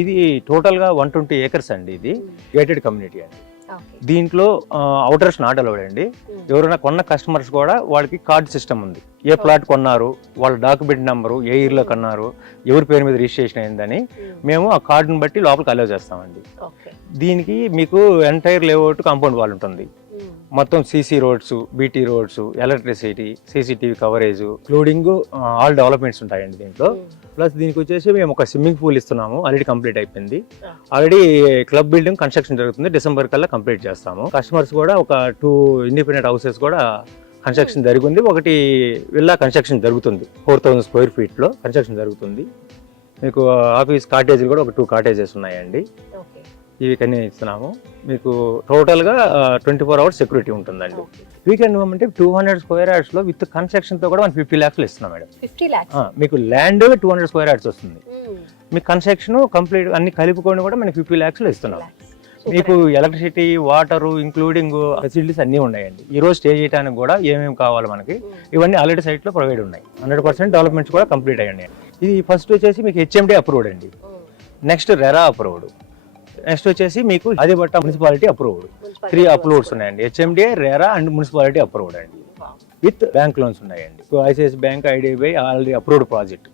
ఇది టోటల్గా 120 acres అండి. ఇది గేటెడ్ కమ్యూనిటీ అండి. దీంట్లో అవుటర్స్ నాట్ అలౌడ్ అండి. ఎవరైనా కొన్న కస్టమర్స్ కూడా వాళ్ళకి కార్డ్ సిస్టమ్ ఉంది. ఏ ప్లాట్ కొన్నారు, వాళ్ళ డాక్యుమెంట్ నెంబరు, ఏ ఇయర్లో కొన్నారు, ఎవరి పేరు మీద రిజిస్ట్రేషన్ అయిందని మేము ఆ కార్డుని బట్టి లోపలికి అలౌ చేస్తామండి. దీనికి మీకు ఎంటైర్ లేఅవుట్ కాంపౌండ్ వాల్ ఉంటుంది. మొత్తం CC roads, BT roads, electricity, CCTV coverage, including all developments ఉంటాయండి దీంట్లో. ప్లస్ దీనికి వచ్చేసి మేము ఒక స్విమ్మింగ్ పూల్ ఇస్తున్నాము, ఆల్రెడీ కంప్లీట్ అయిపోయింది. ఆల్రెడీ క్లబ్ బిల్డింగ్ కన్స్ట్రక్షన్ జరుగుతుంది, డిసెంబర్ కల్లా కంప్లీట్ చేస్తాము. కస్టమర్స్ కూడా ఒక 2 ఇండిపెండెంట్ హౌసెస్ కూడా కన్స్ట్రక్షన్ జరిగింది. ఒకటి విల్లా కన్స్ట్రక్షన్ జరుగుతుంది, 4000 square feet లో కన్స్ట్రక్షన్ జరుగుతుంది. మీకు ఆఫీస్ కాటేజీలు కూడా ఒక 2 కాటేజెస్ ఉన్నాయండి. ఇవి కన్నీ ఇస్తున్నాము. మీకు టోటల్గా 24 hours సెక్యూరిటీ ఉంటుందండి. వీకెండ్ హోమ్ అంటే 200 square yards లో విత్ కన్స్ట్రక్షన్తో కూడా మనం 50 lakhs ఇస్తున్నాం మేడం. 50 lakhs మీకు ల్యాండ్ 200 square yards వస్తుంది. మీకు కన్స్ట్రక్షన్ కంప్లీట్ అన్ని కలుపుకొని కూడా మనకి 50 lakhs ఇస్తున్నాం. మీకు ఎలక్ట్రిసిటీ, వాటర్, ఇంక్లూడింగ్ ఫెసిలిటీస్ అన్నీ ఉన్నాయండి. ఈ రోజు స్టే చేయడానికి కూడా ఏమేమి కావాలి మనకి ఇవన్నీ ఆల్రెడీ సైట్లో ప్రొవైడ్ ఉన్నాయి. 100% డెవలప్మెంట్స్ కూడా కంప్లీట్ అయ్యాయి. ఇది ఫస్ట్ వచ్చేసి మీకు హెచ్ఎండి అప్రూవ్డ్ అండి. Next RERA approved. నెక్స్ట్ వచ్చేసి మీకు ఆదిబట్ట మున్సిపాలిటీ అప్రూవ్డ్. 3 అప్రూవ్డ్స్ ఉన్నాయండి. HMDA, RERA and municipality approved అండి. విత్ బ్యాంక్ లోన్స్ ఉన్నాయండి. ICICI bank, IDBI already approved project.